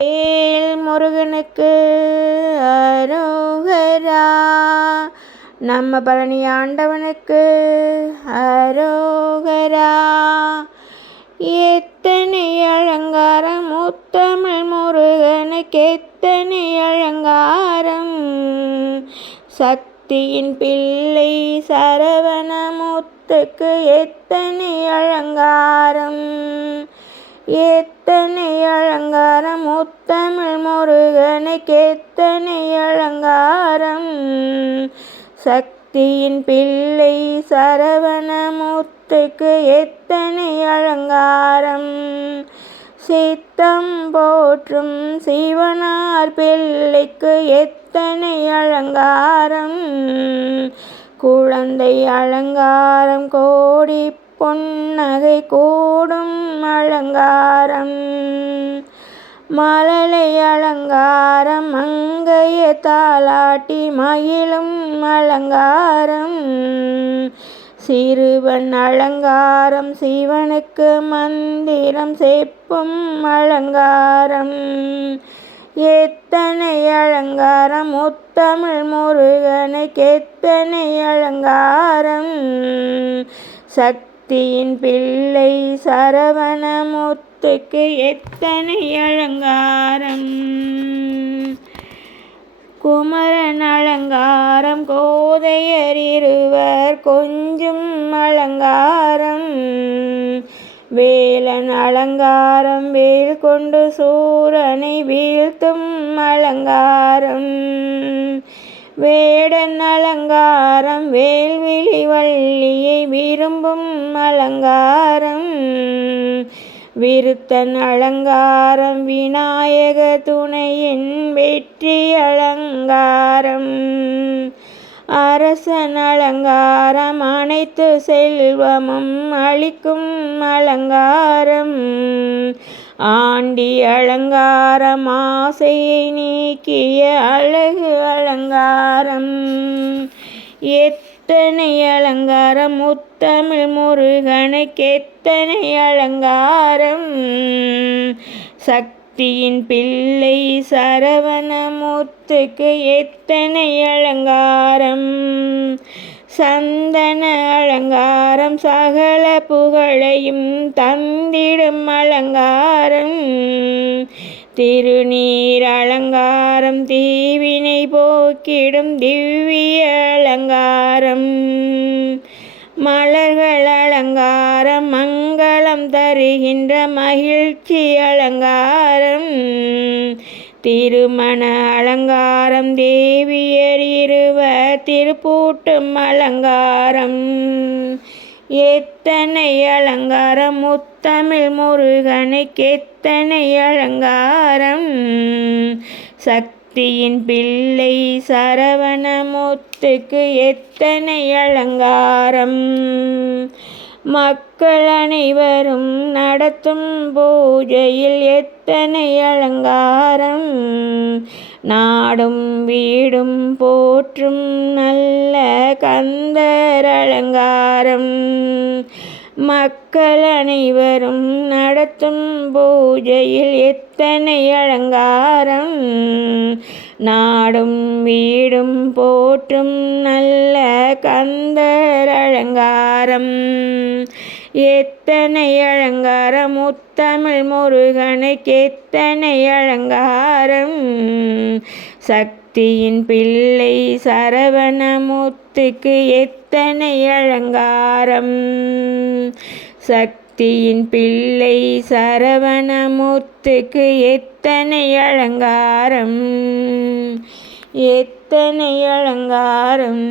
வேல் முருகனுக்கு அரோகரா. நம்ம பழனி ஆண்டவனுக்கு அரோகரா. எத்தனை அலங்காரம் முத்தமிழ் முருகனுக்கு எத்தனை அலங்காரம். சக்தியின் பிள்ளை சரவணமுத்துக்கு எத்தனை அலங்காரம். எத்தனை அலங்காரம் முத்தமிழ் முருகனுக்கு எத்தனை அலங்காரம். சக்தியின் பிள்ளை சரவணமுத்துக்கு எத்தனை அலங்காரம். சித்தம் போற்றும் சிவனார் பிள்ளைக்கு எத்தனை அலங்காரம். குழந்தை அலங்காரம் கோடி பொன்னகை கூடும் அலங்காரம். மழலை அலங்காரம் மங்கைய தாலாட்டி மகிழும் அலங்காரம். சிறுவன் அலங்காரம் சிவனுக்கு மந்திரம் செப்பும் அலங்காரம். எத்தனை அலங்காரம் முத்தமிழ் முருகனுக்கு எத்தனை அலங்காரம். சக்தியின் பிள்ளை சரவணமுத்துக்கு எத்தனை அலங்காரம். குமரன் அலங்காரம் கோதையர் இருவர் கொஞ்சும் அலங்காரம். வேலன் அலங்காரம் வேல் கொண்டு சூரனை வீழ்த்தும் அலங்காரம். வேடன் அலங்காரம் வேல்விழி வள்ளியை விரும்பும் அலங்காரம். விருத்தன் அலங்காரம் விநாயக துணையின் வெற்றி அலங்காரம். அரசன் அலங்காரம் அனைத்து செல்வமும் அளிக்கும் அலங்காரம். ஆண்டி அலங்காரம் ஆசையை நீக்கிய அழகு அலங்காரம். எத்தனை அலங்காரம் முத்தமிழ் முருகனுக்கு எத்தனை அலங்காரம். சக்தியின் பிள்ளை சரவணமுத்துக்கு எத்தனை அலங்காரம். சந்தன அலங்காரம் சகல புகழையும் தந்திடும் அலங்காரம். திருநீர் அலங்காரம் தீவினை போக்கிடும் திவ்ய அலங்காரம். மலர்கள் அலங்காரம் மங்களம் தருகின்ற மகிழ்ச்சி அலங்காரம். திருமண அலங்காரம் தேவியர் இருவர் திருப்பூட்டும் அலங்காரம். எத்தனை அலங்காரம் முத்தமிழ் முருகனுக்கு எத்தனை அலங்காரம். சக்தியின் பிள்ளை சரவணமுத்துக்கு எத்தனை அலங்காரம். மக்கள் அனைவரும் நடத்தும் பூஜையில் எத்தனை அலங்காரம். நாடும் வீடும் போற்றும் நல்ல கந்தர் அலங்காரம். மக்கள் அனைவரும் நடத்தும் பூஜையில் எத்தனை அலங்காரம். நாடும் வீடும் போற்றும் நல்ல கந்தர் அலங்காரம். எத்தனை அலங்காரம் முத்தமிழ் முருகனுக்கு எத்தனை அலங்காரம். சக்தியின் பிள்ளை சரவணமுத்துக்கு எத்தனை அலங்காரம். சக்தியின் பிள்ளை சரவணமுத்துக்கு எத்தனை அலங்காரம். எத்தனை அலங்காரம்.